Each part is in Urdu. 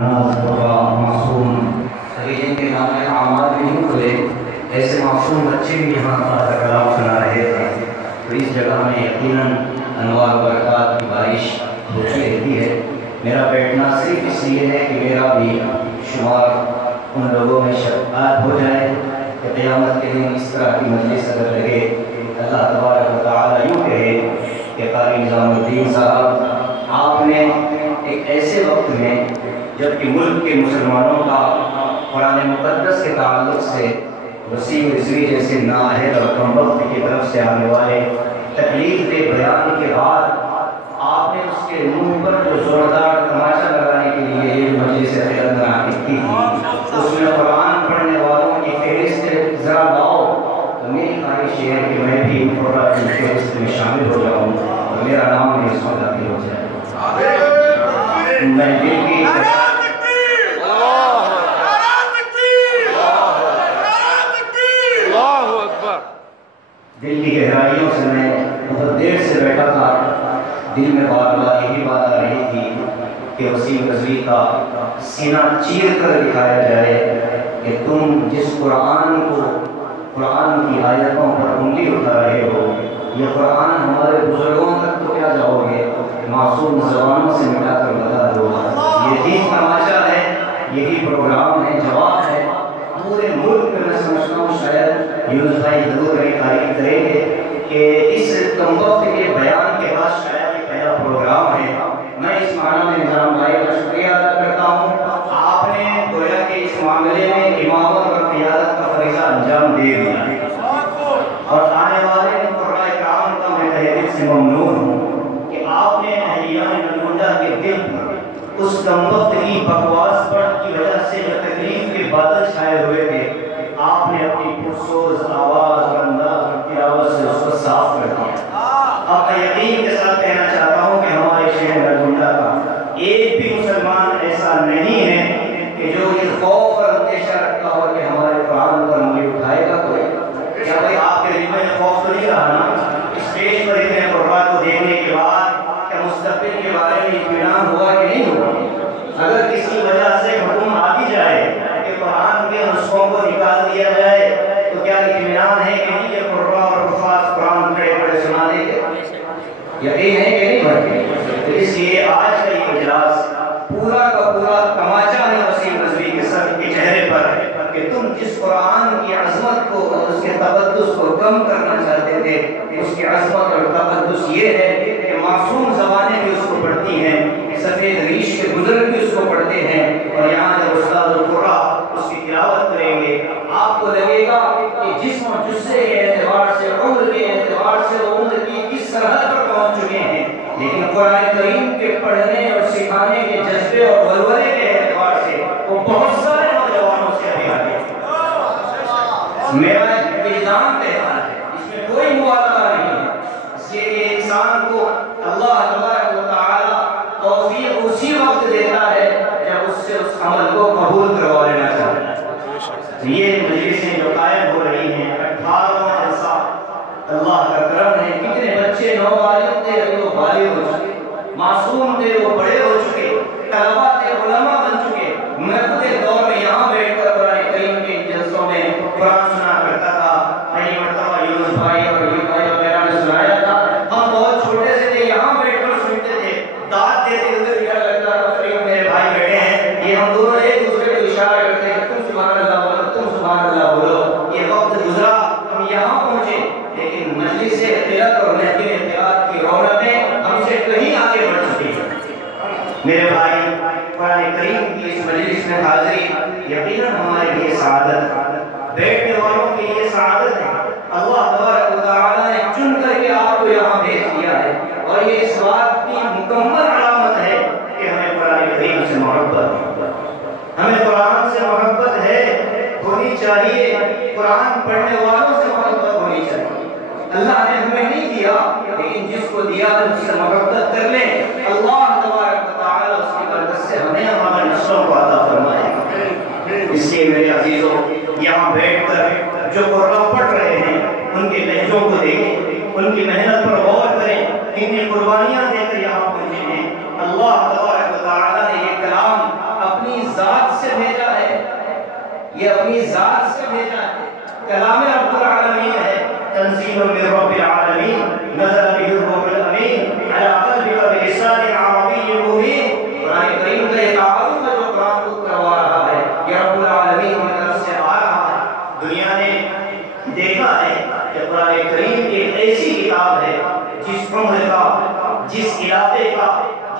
معصوم جن کے نام میں اعمال بھی نہیں کھلے، ایسے معصوم بچے بھی یہاں اللہ کا کلام سنا رہے تھے۔ تو اس جگہ میں یقیناً انوار و برکات کی بارش ہوتی رہتی ہے۔ میرا بیٹھنا صرف اس لیے ہے کہ میرا بھی شمار ان لوگوں میں شفاعت ہو جائے کہ قیامت کے دن اس طرح کی مجلس اگر لگے، اللہ تبارک و تعالیٰ یوں کہے کہ قاری نظام الدین صاحب، آپ نے ایک ایسے وقت میں جبکہ ملک کے مسلمانوں کا قرآن مقدس کے تعلق سے وسیم رضوی جیسے نااہل اور کم وقت کی طرف سے آنے والے تکلیف دہ بیان کے بعد آپ نے اس کے منہ پر جو زوردار تماشا لگانے کے لیے یہ مجلس خلد منعقد کی تھی، اس میں قرآن پڑھنے والوں کی فہرست ذرا لاؤ، تو میری خواہش یہ ہے کہ میں بھی ان فہرست میں شامل ہو جاؤں اور میرا نام بھی اس میں داخل ہو جائے۔ میں دل کی گہرائیوں سے میں بہت دیر سے بیٹھا تھا، دل میں بار بار یہی بات آ رہی تھی کہ وسیم رضوی کا سینہ چیر کر دکھایا جائے کہ تم جس قرآن کی آیتوں پر انگلی اٹھا رہے ہو، یہ قرآن ہمارے بزرگوں تک تو کیا جاؤ گے، معصوم زبانوں سے مٹا کر بتا دو۔ یہی تماشا ہے، یہی پروگرام ہے، جواب ہے پورے ملک میں۔ میں سمجھتا ہوں شاید یونس بھائی ضرور میری تعریف کریں گے کہ اس کم وقت کے بیان کے بعد شاید یہ پہلا پروگرام ہے۔ میں اس معنی میں نظام بھائی کا شکریہ ادا کرتا ہوں، آپ نے گویا کہ اس معاملے میں امامت اور قیادت کا فریضہ انجام دے دیا اور آنے والے قرآن کرام کا میں تہہ دل سے ممنون ہوں کہ آپ نے اہلیان نلگنڈا کے دل پر اس کم وقت کی بکواس پر کی وجہ سے جو تکلیف کے بادل چھائے ہوئے تھے، آپ نے اپنی پرسوز آواز اور انداز اور تلاوت سے اس کو صاف کر دیا۔ اب میں یقین کے ساتھ کہنا چاہتا ہوں کہ ہمارے شہر نلگنڈا کا ایک بھی مسلمان ایسا نہیں ہے کہ جو یہ خوف اور اندیشہ رکھتا ہو کہ ہمارے قرآن پر انگلی اٹھائے گا کوئی۔ کیا بھائی آپ کے دل میں خوف تو نہیں رہا نا؟ اسٹیج پر اتنے قربات کو دیکھنے کے بعد کیا مستقبل کے بارے میں اطمینان ہوا کہ نہیں ہوا؟ اگر کسی وجہ سے حکم آ بھی جائے کہ قرآن کے نسخوں کو نکال دیا جائے تو کیا اطمینان ہے کہ نہیں یہ قربا اور حفاظ قرآن کھڑے کھڑے سنا دیں گے؟ یقین ہے کہ نہیں بھائی؟ تو اس لیے آج کا یہ اجلاس پورا کا پورا تماچا ہے وسیم رضوی کے سر کے چہرے پر کہ تم جس قرآن کی عظمت کو اور اس کے تقدس کو کم کرنا چاہتے تھے، اس کی عظمت اور تقدس یہ ہے کہ معصوم زبانیں بھی اس کو پڑھتی ہیں، سفید ریش کے بزرگ بھی اس کو پڑھتے ہیں، اور یہاں جب استاد القرآن اس کی تلاوت کریں گے آپ کو لگے گا کہ جسم و جثے کے اعتبار سے، عمر کے اعتبار سے وہ عمر کی کس سرحد پر پہنچ چکے ہیں، لیکن قرآن کریم کے پڑھنے اور سکھانے کے جذبے اور ولولے کے اعتبار سے وہ بہت سارے نوجوانوں سے ابھی آگے۔ میرا وجدان کہتا ہے، اس میں کوئی مبالغہ نہیں ہے، اس لیے کہ انسان کو اللہ تبارک و تعالی توفیق اسی وقت دیتا ہے جب اس سے اس عمل کو قبول کروا لینا چاہتا ہے۔ یہ مجلسیں جو قائم ہو رہی ہیں، 18واں جلسہ اللہ کا کرم ہے، کتنے بچے نوبالغ تھے ابھی وہ بالغ ہو چکے، معصوم تھے وہ بڑے ہو چکے، طلباء تھے علماء بن چکے۔ میں خود ایک دور میں یہاں بیٹھ کر قرآن کریم کے جلسوں میں قرآن سنا کرتا تھا، پہلی مرتبہ یونس بھائی اور یہ بھائی وغیرہ نے سنایا تھا، ہم بہت چھوٹے سے تھے، یہاں بیٹھ کر سنتے تھے، داد دیتے ہوئے بھی لگتا تھا فریم میرے بھائی بیٹھے ہیں، یہ ہم دونوں ایک دوسرے کو اشارہ کرتے ہیں، تم سبحان اللہ بولو، تم سبحان اللہ بولو۔ یہ وقت گزرا، ہم یہاں پہنچے، لیکن مجلس اختلاط اور محفل اختلاط کی رونقیں ہم سے کہیں آگے بڑھ چکی ہیں۔ میرے بھائی، قرآن کریم کی اس مجلس میں حاضری یقیناً ہمارے لیے سعادت، بیٹھنے والوں کے لیے سعادت ہے۔ اللہ تبارک و تعالیٰ نے چن کر کے آپ کو یہاں بھیج دیا ہے، اور یہ اس بات کی مکمل علامت ہے کہ ہمیں قرآن کریم سے محبت ہے، ہمیں قرآن سے محبت ہے، ہونی چاہیے، قرآن پڑھنے والوں سے محبت ہونی چاہیے۔ اللہ نے ہمیں نہیں دیا، لیکن جس کو دیا ہے اس سے محبت کر لیں، اللہ تبارک و تعالیٰ اس کی برکت سے ہمیں ہمارے نسلوں کو عطا فرمائے۔ اس لیے میرے عزیزوں، یہاں بیٹھ کر جو قرآن پڑھ رہے ہیں ان کے لہجوں کو دیکھیں، ان کی محنت پر غور کریں، ان کی قربانیاں دے کر یہاں پہنچے ہیں۔ اللہ تبارک و تعالیٰ نے یہ کلام اپنی ذات سے بھیجا ہے، یہ اپنی ذات سے بھیجا ہے، کلام رب العالمین ہے، تنزیل من رب العالمین، نزل به الروح الامین علی قلبک بلسان عربی مبین۔ قرآن کریم کا یہ تعارف ہے جو قرآن کو کروا رہا ہے، یہ رب العالمین کی طرف سے آ رہا ہے۔ دنیا نے دیکھا ہے کہ قرآن کریم ایک ایسی کتاب ہے جس عمر کا، جس علاقے کا،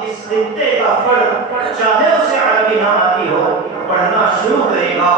جس خطے کا فرد چاہے اسے عربی نہ آتی ہو، پڑھنا شروع کرے گا،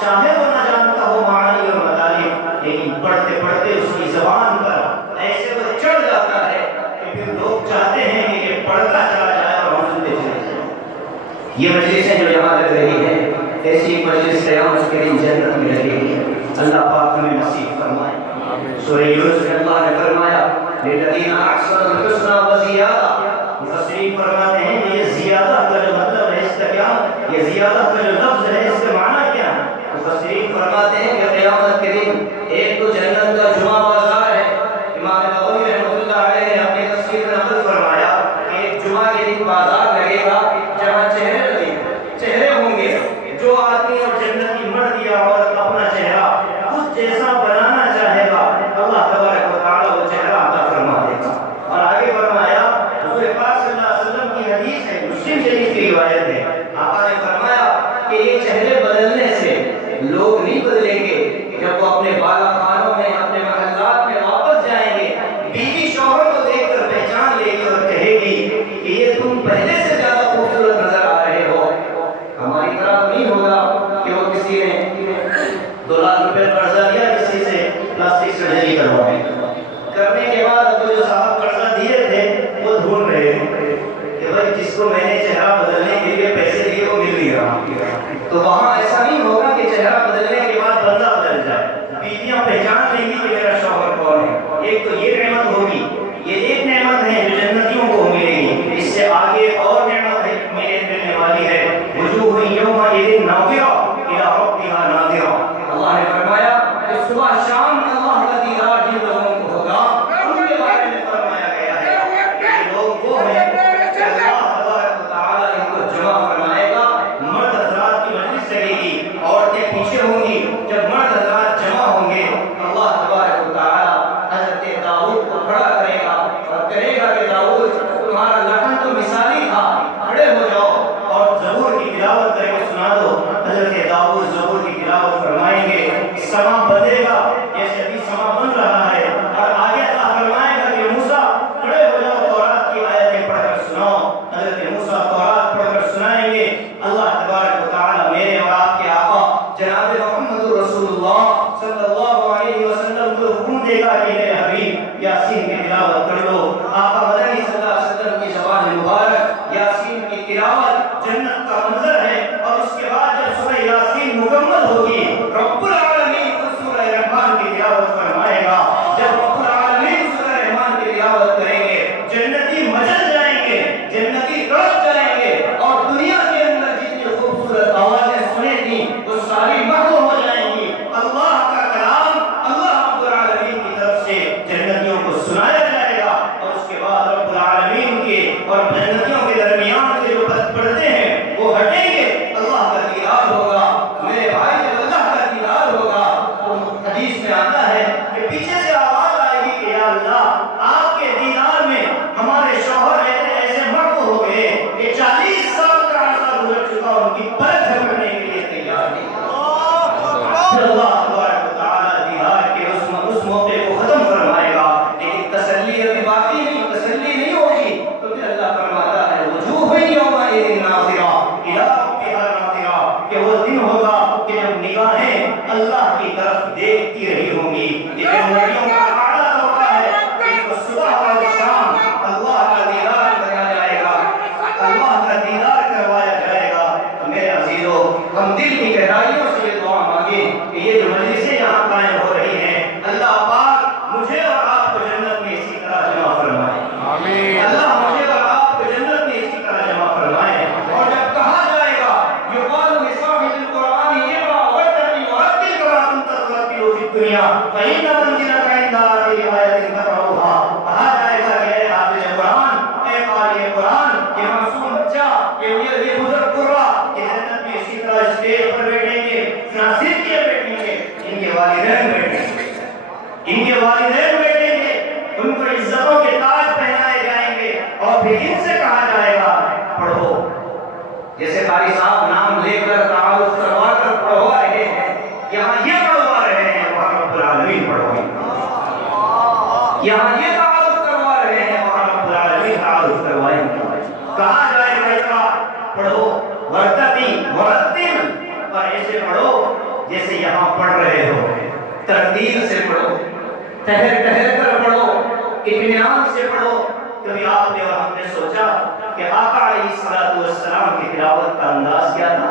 چاہے وہ نہ جانتا ہو معنی اور مطالب، لیکن پڑھتے پڑھتے اس کی زبان پر ایسے وہ چڑھ جاتا ہے کہ پھر لوگ چاہتے ہیں کہ یہ پڑھتا چلا جائے اور ہم سنتے چلے جائیں۔ یہ مجلسیں جو یہاں لگ رہی ہیں، ایسی مجلس قیامت کے دن جنت میں لگے گی، اللہ پاک ہمیں نصیب فرمائے۔ سورہ یونس میں اللہ نے فرمایا للذین احسنوا الحسنى وزیادہ، مفسرین فرماتے ہیں کہ یہ زیادہ کا جو مطلب ہے اس کا کیا، یہ زیادہ کا جو لفظ ہے اس کا معنی کیا ہے؟ مفسرین فرماتے ہیں کہ قیامت کے دن ایک تو جنت کا جمعہ بازار ہے، امام نووی رحمۃ اللہ علیہ نے اپنی تفسیر میں نقل فرمایا کہ ایک جمعہ کے دن بازار لگے گا جہاں چہرے لگے، چہرے ہوں گے، جو آدمی اور جنت کی مرد یا عورت اپنا چہرہ اس جیسا بنانا چاہے گا، اللہ تبارک و تعالی وہ چہرہ عطا فرما دے گا۔ اور آگے فرمایا، حضور پاک صلی اللہ علیہ وسلم کی حدیث ہے، مسلم شریف کی روایت ہے، آقا نے فرمایا کہ یہ چہرے بدلنے سے لوگ نہیں بدلیں گے، جب وہ اپنے بالا خانوں میں، اپنے محلات میں واپس جائیں گے، بیوی شوہر کو دیکھ کر پہچان لے گی اور کہے گی کہ یہ تم پہلے سے زیادہ خوبصورت نظر آ رہے ہو۔ ہماری طرح نہیں ہوگا کہ وہ کسی نے 2 لاکھ روپے قرضہ لیا کسی سے پلاسٹک سرجری کروانے کے بعد وہ جو صاحب قرضہ دیے تھے وہ ڈھونڈ رہے ہیں کہ بھائی جس کو میں نے چہرہ بدلنے کے لیے پیسے دیے وہ مل نہیں رہا۔ تو وہاں ایسا نہیں ہوگا کہ چہرہ بدلنے کے بعد بندہ بدل جائے، بیویاں پہچان لیں گی کہ میرا شوہر کون ہے۔ ایک تو یہ نعمت ہوگی، یہ ایک نعمت ہے جو جنتیوں کو ملے گی، اس سے آگے اور نعمت ہے ملنے والی ہے، وجوہ یومئذ ناظرہ الی ربها ناظرہ۔ اللہ نے فرمایا کہ صبح شام اللہ کا دیدار جن لوگوں کو ہوگا ان کے بارے میں فرمایا گیا ہے کہ لوگ وہ ہیں کہ اللہ تبارک و تعالی ان کو جمع فرمائے گا، مرد حضرات کی مجلس لگے گی، عورتیں پیچھے ہوں گی، جب مرد حضرات جمع ہوں گے اللہ تبارک و تعالی حضرت داؤد کو کھڑا کرے گا اور کہے گا کہ داؤد تمہارا لحن تو مثالی تھا، کھڑے ہو جاؤ اور زبور کی تلاوت کر کے سنا دو۔ حضرت داؤد زبور کی تلاوت فرمائیں گے، سما بدے گا جیسے ابھی سما بن رہا ہے، اور آگے اللہ فرمائے گا کہ موسیٰ کھڑے ہو جاؤ تورات کی آیتیں پڑھ کر سناؤ۔ حضرت موسیٰ تورات پڑھ کر سنائیں گے، اللہ تبارک و تعالی میرے اور آپ کے آقا جناب محمد رسول اللہ صلی اللہ علیہ وسلم کو حکم دے گا کہ میرے حبیب یاسین کی تلاوت کر لو۔ آقا مدنی صلی اللہ علیہ وسلم کی زبان مبارک یاسین کی تلاوت جنت کا منظر ہے، اور اس کے بعد جب سورہ یاسین مکمل ہوگی رب العالمین سورہ رحمان کی تلاوت فرمائے گا۔ جب رب العالمین سورہ رحمان کی تلاوت کریں گے جنتی مچل جائیں گے، جنتی تڑپ جائیں گے، اور دنیا کے اندر جتنی خوبصورت آوازیں سنیں گی وہ ساری محو ہو جائیں گی۔ اللہ کا کلام اللہ رب العالمین کی طرف سے جنتیوں کو سنایا جائے گا، اور اس کے بعد رب العالمین کے اور جنتیوں کے درمیان کے جو پردے ہیں وہ ہٹیں گے، اللہ کا دیدار ہوگا۔ میرے بھائی جب اللہ کا دیدار ہوگا تو حدیث میں آتا ہے کہ پیچھے سے آواز آئے گی کہ یا اللہ آپ کے دیدار میں ہمارے شوہر ایسے محو ہو گئے کہ 40 سال کا عرصہ گزر چکا، ان کی پلک جھپکنے کے لیے تیار نہیں۔ پھر اللہ تبارک و تعالی دیدار کے اس موقع کو ختم فرمائے گا، لیکن تسلی ابھی باقی نہیں، تسلی نہیں ہوگی، تو پھر اللہ فرماتا ہے وجوہ یومئذ ناظرہ الی ربها ناظرہ، کہ وہ دن ہوگا کہ جب نگاہیں اللہ کی طرف دیکھتی رہی ہوں گی۔ یہ جنتیوں کا اعلیٰ طبقہ ہے، ان کو صبح اور شام اللہ کا دیدار کرایا جائے گا، اللہ کا دیدار کروایا جائے گا۔ تو میرے عزیزو، ہم دل کی گہرائیوں سے یہ دعا مانگیں کہ یہ جو مجلسیں یہاں قائم ہو رہی ہیں، اللہ پاک مجھے اور آپ کو جنت میں اسی طرح جمع فرمائے۔ آمین۔ اللہ مجھے اور آپ کو جنت میں اسی طرح جمع فرمائے، اور جب کہا جائے گا یقال لصاحب القرآن اقرأ وارتقی ورتل کما كنت ترتل فی الدنیا فإن منزلك عند آخر آیۃ تقرأها، کہا جائے گا کہ اے حافظ قرآن، اے قاری قرآن، یہ معصوم بچہ، یہ بزرگ قرہ، یہ جنت میں قاری صاحب نام لے کر تعارف کروا کر پڑھوا رہے ہیں، یہاں یہ پڑھوا رہے ہیں وہاں رب العالمین پڑھوائیں گے، یہاں یہ تعارف کروا رہے ہیں وہاں رب العالمین تعارف کروائیں گے۔ کہا جائے گا اقرا پڑھو ورتقی ورتل، اور ایسے پڑھو جیسے یہاں پڑھ رہے ہو، ترتیل سے پڑھو، ٹہر ٹہر کر پڑھو، اطمینان سے پڑھو۔ کبھی آپ نے اور ہم نے سوچا کہ آقا علیہ السلام کی تلاوت کا انداز کیا تھا؟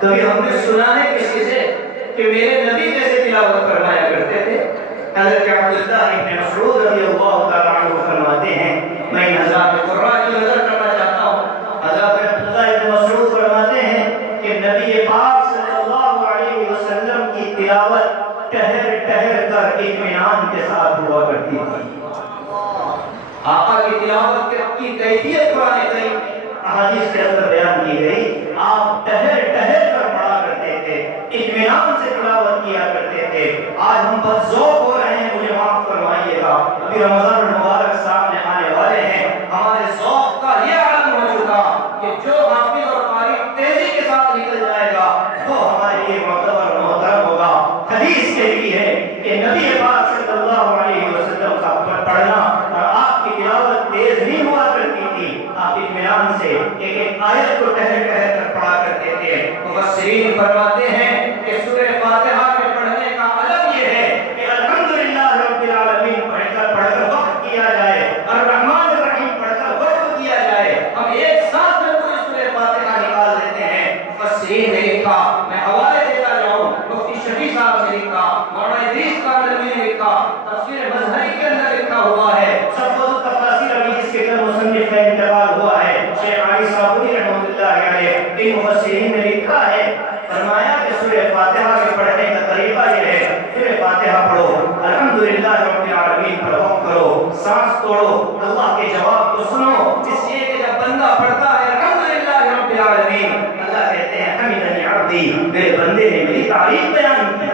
کبھی ہم نے سنا ہے کسی سے کہ میرے نبی کیسے تلاوت فرمایا کرتے تھے؟ حضرت عبداللہ ابن مسعود رضی اللہ تعالیٰ عنہ فرماتے ہیں، میں حضرات قرآن کی نظر کرنا چاہتا ہوں، حضرت عبداللہ ابن مسعود فرماتے ہیں کہ نبی پاک صلی اللہ علیہ وسلم کی تلاوت ٹہر ٹہر کر اطمینان کے ساتھ ہوا کرتی تھی۔ آقا کی تلاوت کی کیفیت قرآن کریم احادیث کے اندر بیان کی گئی، آپ ٹہر ٹہر کر پڑھا کرتے تھے، اطمینان سے تلاوت کیا کرتے تھے۔ آج ہم بس ذوق ہو رہے ہیں، مجھے معاف فرمائیے گا، ابھی رمضان المبارک سامنے آنے والے ہیں، ہمارے ذوق کا یہ عالم ہو چکا کہ جو حافظ اور قاری تیزی کے ساتھ نکل جائے گا وہ ہمارے لیے معتبر محترم ہوگا۔ حدیث کہتی ہے کہ نبی پاک صلی اللہ علیہ وسلم کا پڑھنا اور آپ کی تلاوت تیز نہیں ہوا کرتی تھی، آپ اطمینان سے ایک ایک آیت کو ٹہر ٹہر کر پڑھا کرتے تھے۔ مفسرین فرماتے ہیں کہ سورہ فاتحہ کے پڑھنے کا ادب یہ ہے کہ الحمدللہ رب العالمین پڑھ کر وقف کیا جائے، الرحمن الرحیم پڑھ کر وقف کیا جائے، ہم ایک ساتھ میں پوری سورہ فاتحہ نکال دیتے ہیں۔ مفسرین نے لکھا، میں حوالے دیتا جاؤں، مفتی شفیع صاحب نے لکھا، مولانا ادریس کاملوی نے لکھا، تفسیر مظہری کے اندر لکھا ہوا ہے، صفوت التفاسیر ابھی جس کے کل مصنف کا انتقال ہوا ہے شیخ علی صابونی رحمۃ اللہ علیہ، ان مفسرین نے لکھا ہے، فرمایا کہ سورہ فاتحہ کے پڑھنے کا طریقہ یہ ہے، سورہ فاتحہ پڑھو، الحمدللہ رب العالمین پر وقف کرو، سانس توڑو، اللہ کے جواب کو سنو، اس لیے کہ جب بندہ پڑھتا ہے الحمدللہ رب العالمین، اللہ کہتے ہیں حمدنی عبدی، میرے بندے نے میری تعریف بیان کی۔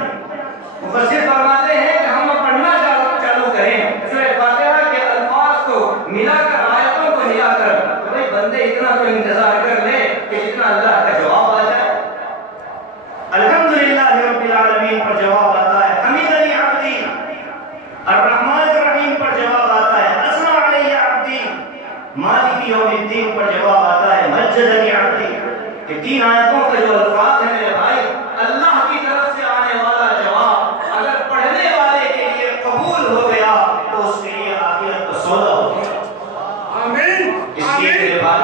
مفسر فرماتے ہیں کہ ہم پڑھنا چالو کریں سورہ فاتحہ کے الفاظ کو ملا کر، آیتوں کو ملا کر، تو بھئی بندے اتنا تو انتظار کر لے کہ جتنا اللہ کا جواب آ جائے۔ الحمدللہ رب العالمین پر جواب آتا ہے حمدنی عبدی، الرحمن الرحیم پر جواب آتا ہے اثنى علی عبدی، مالک یوم الدین پر جواب آتا ہے مجدنی عبدی۔ یہ تین آیتوں کے جو الفاظ ہیں میرے بھائی، اللہ کی طرف سے آنے والا جواب اگر پڑھنے والے کے لیے قبول ہو گیا تو اس کے لیے آخرت کا سودا ہو گیا۔ آمین۔ اس لیے میرے بھائی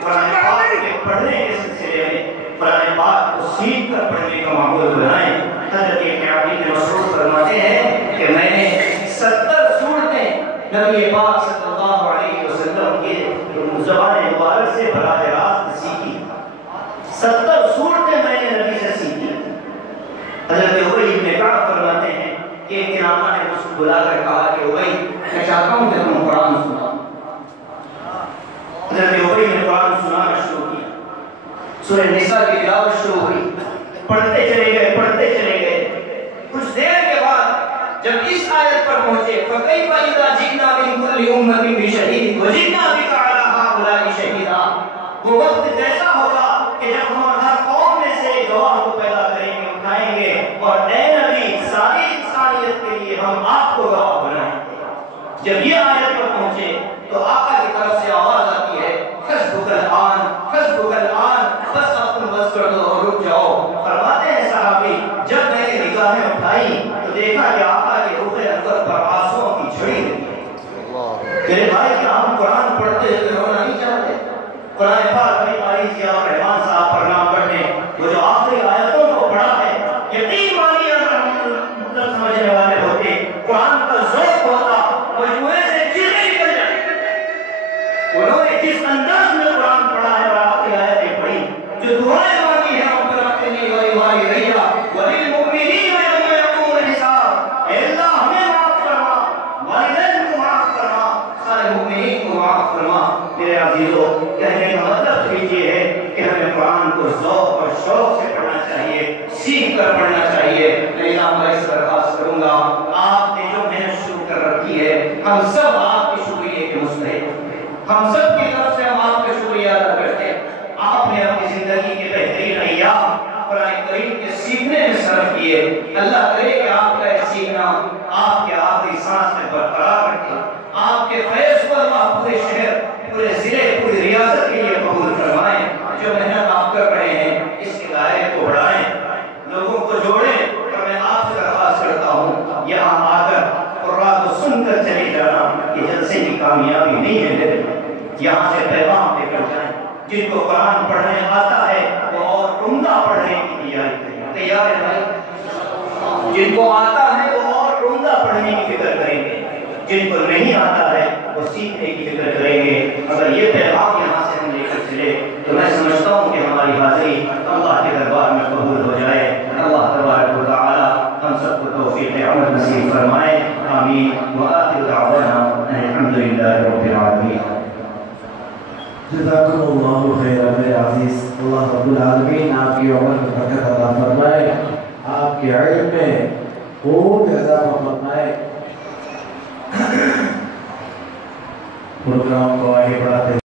قرآن پاک کے پڑھنے کے سلسلے میں قرآن پاک کو سیکھ کر پڑھنے کا معمول بنائیں۔ حضرت ابن عبد مسعود فرماتے ہیں کہ میں نے 70 سورتیں نبی پاک صلی اللہ علیہ وسلم کے زبان مبارک سے براہ راست سیکھی، 70 صورتیں میں نے نبی سے سیکھی۔ حضرت ابی بن کعب فرماتے ہیں کہ ایک دن آقا نے مجھ کو بلا کر کہا کہ ابی میں چاہتا ہوں کہ تم قرآن سنا۔ حضرت ابی نے قرآن سنانا شروع کیا، سورہ نساء کی تلاوت شروع ہوئی، پڑھتے چلے گئے پڑھتے چلے گئے، کچھ دیر کے بعد جب اس آیت پر پہنچے فَكَيْفَ إِذَا جِئْنَا مِن كُلِّ أُمَّةٍ بِشَهِيدٍ وَجِئْنَا بِكَ عَلَى هَؤُلَاءِ شَهِيدًا۔ وہ وقت جیسا ہوگا کہ جب ہم ہر قوم میں سے گواہ کو پیدا کریں گے، اٹھائیں گے، اور اے نبی ساری انسانیت کے لیے ہم آپ کو گواہ بنائیں گے۔ جب یہ آیت پر پہنچے تو آقا کی طرف سے آواز آتی ہے حسبک الآن حسبک الآن، بس اب تم بس کر دو اور رک جاؤ۔ فرماتے ہیں صحابی جب میں نے نگاہیں اٹھائی تو دیکھا کہ آقا کے رخ انور پر آنسوؤں کی جھڑی لگی ہے۔ میرے بھائی کیا ہم قرآن پڑھتے ہوئے رونا نہیں چاہتے؟ قرآن پاک ابھی قاری ضیاء الرحمان صاحب پر نام پڑھنے وہ جو آخری آیتوں کو پڑھا ہے، یقین مانیے اگر ہم مطلب سمجھنے والے ہوتے، قرآن کا ذوق ہوتا، مجموعے سے چیزیں نکل جاتی۔ انہوں نے جس انداز میں قرآن پڑھا ہے اور آخری آیتیں پڑھی، جو دعائیں مانگی ہیں ربنا اغفر ولوالدی وللمؤمنین یوم یقوم الحساب، اے اللہ ہمیں معاف فرما، والدین کو معاف فرما، سارے مؤمنین کو معاف فرما۔ میرے عزیزو، کہنے کا مطلب یہ ہے کہ ہمیں قرآن کو ذوق اور شوق سے پڑھنا چاہیے، سیکھ کر پڑھنا چاہیے۔ میں نام بھائی سے درخواست کروں گا، آپ نے جو محنت شروع کر رکھی ہے، ہم سب آپ کے شکریہ کے مستحق ہیں، ہم سب کی طرف سے ہم آپ کا شکریہ ادا کرتے ہیں۔ آپ نے اپنی زندگی کے بہترین ایام قرآن کریم کے سیکھنے میں صرف کیے. اللہ کرے کہ آپ کا یہ سیکھنا آپ کے آخری سانس میں برقرار رکھے. آپ کے فیض پر اللہ پورے شہر، پورے ضلع، پوری ریاست کے لیے قبول فرمائیں. جو محنت آپ کر رہے ہیں اس کے دائرے کو بڑھائیں، لوگوں کو جوڑیں. اور میں آپ سے درخواست کرتا ہوں یہاں آ کر قرآن کو سن کر چلے جانا یہ جلسے کی کامیابی نہیں ہے. یہاں سے پیغام لے کر جائیں. جن کو قرآن پڑھنے آتا ہے وہ اور عمدہ پڑھنے کی تیاری کریں. تیار ہے بھائی؟ جن کو آتا ہے وہ اور عمدہ پڑھنے کی فکر کریں گے. جن کو نہیں آتا ہے وہ سیکھنے کی فکر کریں گے. اگر یہ پیغام یہاں سے ہم لے کر چلے تو میں سمجھتا ہوں کہ ہماری حاضری اللہ کے دربار میں قبول ہو جائے. اللہ تبارک و تعالی ہم سب کو توفیق عمل نصیب فرمائے. آمین. وآخر دعوانا ان الحمد للہ رب العالمین. جزاکم اللہ خیر. میرے عزیز، اللہ رب العالمین آپ کی عمر میں برکت عطا فرمائے، آپ کے علم میں خوب اضافہ فرمائے. پروگرام کو آگے بڑھاتے